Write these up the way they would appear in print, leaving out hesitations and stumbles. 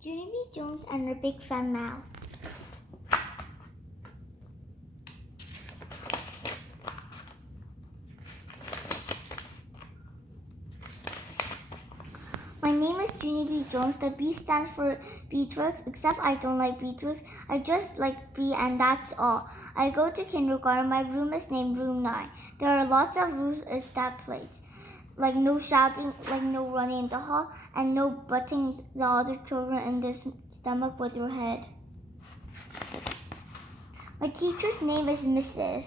Junnie Jones and her big fat mouth. My name is Junnie Jones. The B stands for Beatrix, except I don't like Beatrix. I just like B and that's all. I go to kindergarten. My room is named Room 9. There are lots of rules in that place. Like no shouting, like no running in the hall, and no butting the other children in the stomach with your head. My teacher's name is Mrs.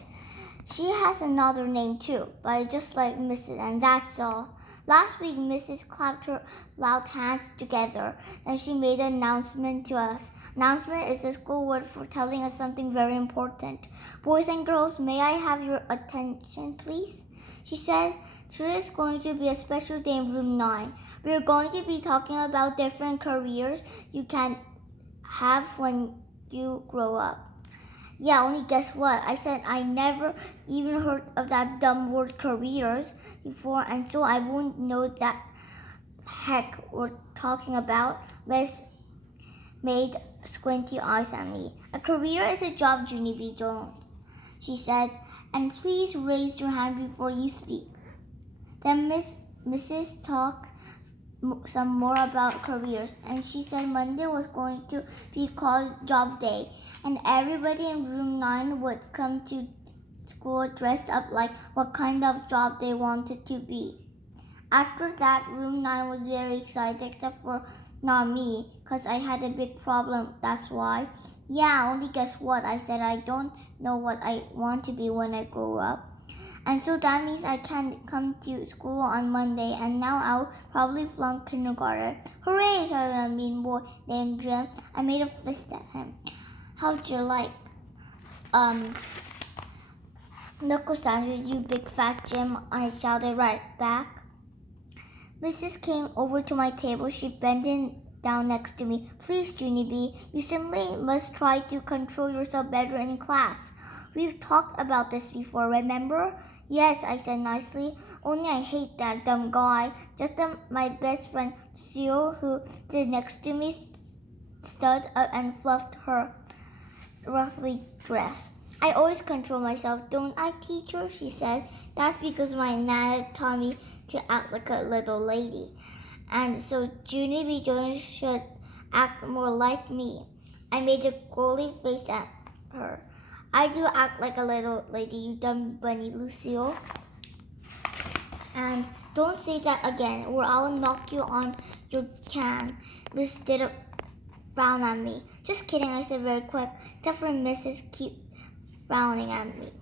She has another name too, but I just like Mrs. and that's all. Last week, Mrs. clapped her loud hands together and she made an announcement to us. Announcement is the school word for telling us something very important. Boys and girls, may I have your attention, please? She said, today is going to be a special day in room 9. We are going to be talking about different careers you can have when you grow up. Yeah, only guess what? I said I never even heard of that dumb word careers before, and so I won't know that heck we're talking about. Miss made squinty eyes at me. A career is a job, Junnie Jones, she said, and please raise your hand before you speak. Then Mrs. talked some more about careers, and she said Monday was going to be called job day, and everybody in room 9 would come to school dressed up like what kind of job they wanted to be. After that, room 9 was very excited, except for not me, because I had a big problem, that's why. Yeah, only guess what? I said I don't know what I want to be when I grow up. And so that means I can't come to school on Monday, and now I'll probably flunk kindergarten. Hooray, shouted a mean boy named Jim. I made a fist at him. How'd you like, knuckle sandwich, you big fat Jim? I shouted right back. Mrs. came over to my table. She bent down next to me. Please, Junnie B, you simply must try to control yourself better in class. We've talked about this before, remember? Yes, I said nicely. Only I hate that dumb guy. Just my best friend, Sue, who stood next to me, stood up and fluffed her roughly dress. I always control myself, don't I, teacher? She said. That's because my nana taught me to act like a little lady. And so Junnie Jones should act more like me. I made a girly face at her. I do act like a little lady, you dumb bunny, Lucille. And don't say that again, or I'll knock you on your can. Miss did frown at me. Just kidding, I said very quick, except for Mrs. keep frowning at me.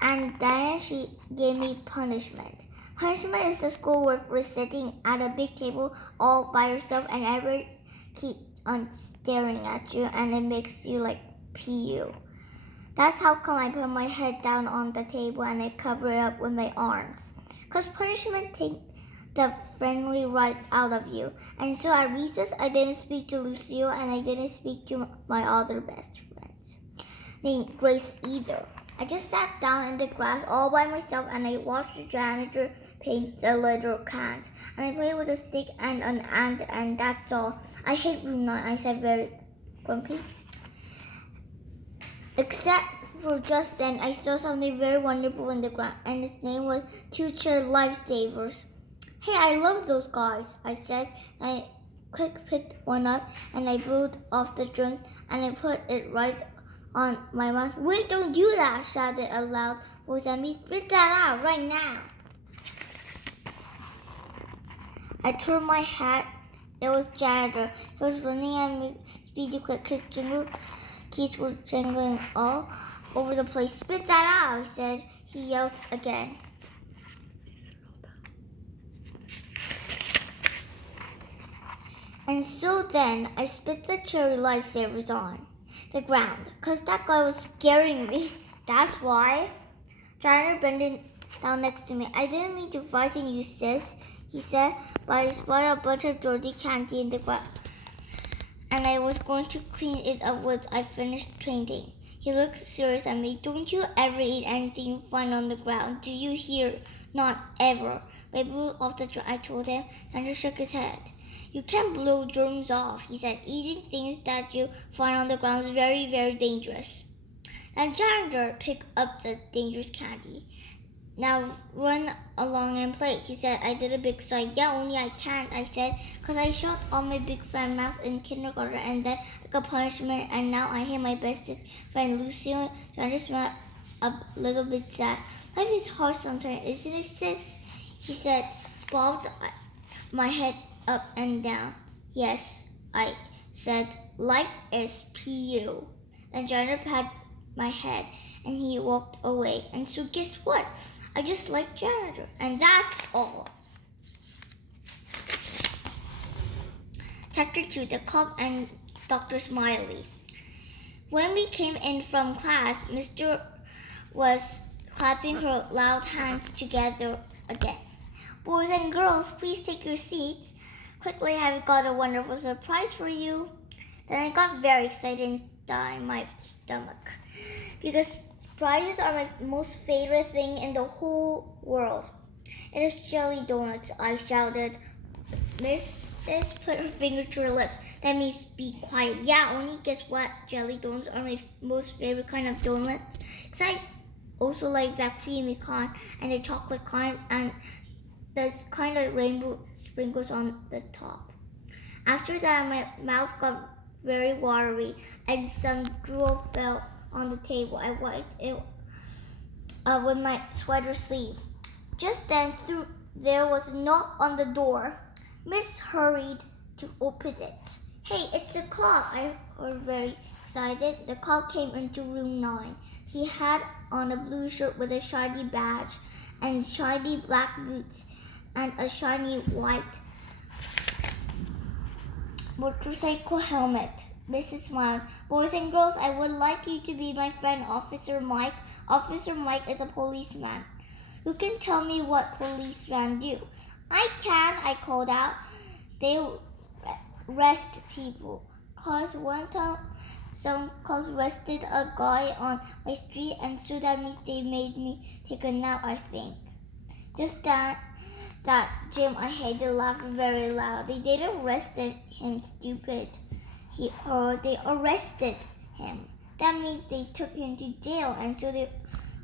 And then she gave me punishment. Punishment is the school word for sitting at a big table all by yourself and everybody keeps on staring at you and it makes you like pee you. That's how come I put my head down on the table and I cover it up with my arms. Because punishment takes the friendly right out of you. And so at recess, I didn't speak to Lucille and I didn't speak to my other best friends, named Grace either. I just sat down in the grass all by myself and I watched the janitor paint the little cans. And I played with a stick and an ant and that's all. I hate room 9, I said very grumpy. Except for just then, I saw something very wonderful in the ground, and its name was Future Lifesavers. Hey, I love those guys, I said. I quick picked one up, and I blew off the drink, and I put it right on my mouth. Wait, don't do that, shouted a loud voice at me. Spit that out right now. I turned my hat. It was janitor. He was running at me, speedy quick, his jingle keys were jingling all over the place. Spit that out, I said. He yelled again. And so then I spit the cherry lifesavers on the ground, because that guy was scaring me. That's why. Janitor bending down next to me. I didn't mean to frighten you, sis, he said, but I spotted a bunch of dirty candy in the ground. And I was going to clean it up when I finished painting. He looked serious at me. Don't you ever eat anything you find on the ground, do you hear? Not ever. I blew off the drum, I told him, and he shook his head. You can't blow germs off, he said. Eating things that you find on the ground is very, very dangerous. And janitor picked up the dangerous candy. Now run along and play, he said. I did a big sigh. Yeah, only I can't, I said, because I shot on my big fat mouth in kindergarten and then I got punishment and now I hate my bestest friend Lucio. Janitor smiled a little bit sad. Life is hard sometimes, isn't it, sis? He said, bobbed my head up and down. Yes, I said, life is PU. Then janitor patted my head and he walked away. And so guess what? I just like janitor. And that's all. Chapter 2, The Cop and Dr. Smiley. When we came in from class, Mr. was clapping her loud hands together again. Boys and girls, please take your seats. Quickly, I've got a wonderful surprise for you. Then I got very excited inside my stomach because surprises are my most favorite thing in the whole world. It is jelly donuts, I shouted. Mrs. put her finger to her lips. That means be quiet. Yeah, only guess what? Jelly donuts are my most favorite kind of donuts. Because I also like that creamy kind and the chocolate kind and the kind of rainbow sprinkles on the top. After that, my mouth got very watery and some drool fell on the table. I wiped it with my sweater sleeve. Just then, there was a knock on the door. Miss hurried to open it. Hey, it's a cop, I heard, very excited. The cop came into room 9. He had on a blue shirt with a shiny badge and shiny black boots and a shiny white motorcycle helmet. Mrs. smiled. Boys and girls, I would like you to be my friend, Officer Mike. Officer Mike is a policeman. Who can tell me what policemen do? I can, I called out. They arrest people. Cause one time some cops arrested a guy on my street and so that means they made me take a nap, I think. Just that Jim, I had to laugh very loud. They didn't arrest him, stupid. They arrested him. That means they took him to jail and so the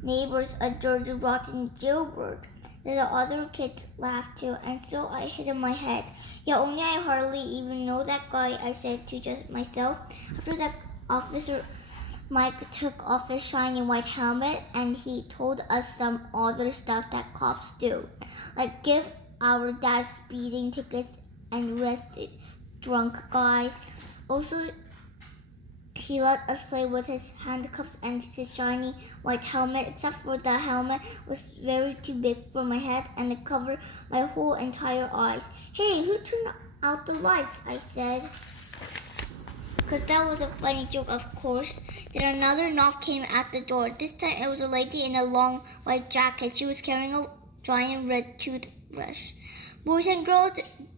neighbors adored the rotten jailbird. Then the other kids laughed too, and so I hit my head. Yeah, only I hardly even know that guy, I said to just myself. After that, Officer Mike took off his shiny white helmet and he told us some other stuff that cops do, like give our dads speeding tickets and arrest drunk guys. Also, he let us play with his handcuffs and his shiny white helmet, except for the helmet was very too big for my head and it covered my whole entire eyes. Hey, who turned out the lights? I said. Because that was a funny joke, of course. Then another knock came at the door. This time it was a lady in a long white jacket. She was carrying a giant red toothbrush. Boys and girls,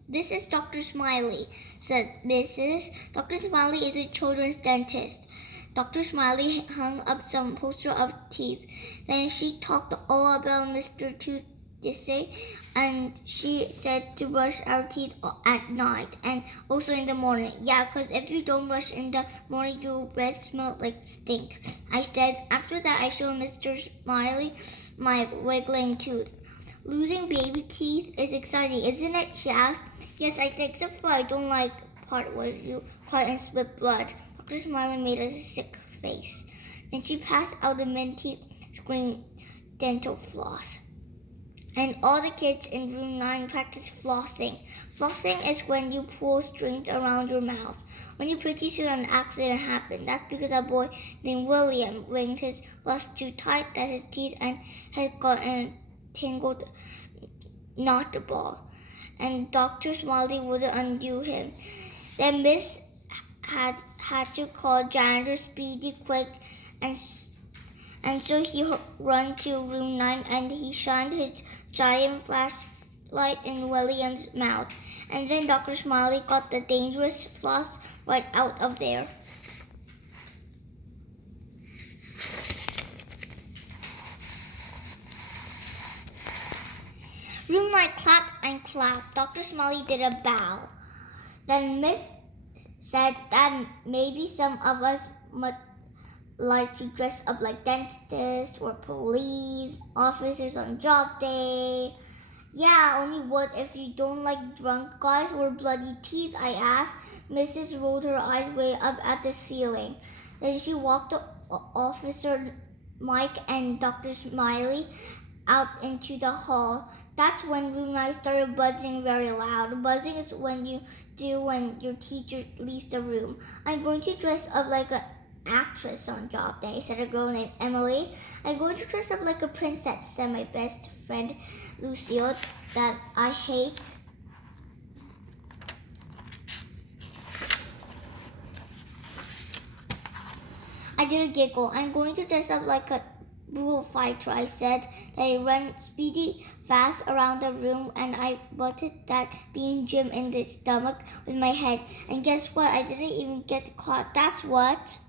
this is Dr. Smiley, said Mrs. Dr. Smiley is a children's dentist. Dr. Smiley hung up some poster of teeth. Then she talked all about Mr. Tooth yesterday, and she said to brush our teeth at night and also in the morning. Yeah, because if you don't brush in the morning, your breath smells like stink, I said. After that, I showed Mr. Smiley my wiggling tooth. Losing baby teeth is exciting, isn't it? She asked. Yes, I said, except for I don't like part where you cry and spit blood. Dr. Smiley made a sick face. Then she passed out the minty green dental floss. And all the kids in room 9 practiced flossing. Flossing is when you pull strings around your mouth. When you pretty soon an accident happened. That's because a boy named William ringed his floss too tight that his teeth and had gotten tangled knot ball, and Dr. Smiley wouldn't undo him. Then Miss had to call janitor Speedy quick, and so he ran to room 9 and he shined his giant flashlight in William's mouth. And then Dr. Smiley got the dangerous floss right out of there. Room 9 clapped and clapped. Dr. Smiley did a bow. Then Miss said that maybe some of us might like to dress up like dentists or police officers on job day. Yeah, only what if you don't like drunk guys or bloody teeth? I asked. Mrs. rolled her eyes way up at the ceiling. Then she walked Officer Mike and Dr. Smiley out into the hall. That's when room 9 started buzzing very loud. Buzzing is when you do when your teacher leaves the room. I'm going to dress up like an actress on job day, said a girl named Emily. I'm going to dress up like a princess, said my best friend Lucille, that I hate. I did a giggle. I'm going to dress up like a bullfighter, I said. Then I ran speedy fast around the room and I butted that being Jim in the stomach with my head. And guess what? I didn't even get caught. That's what.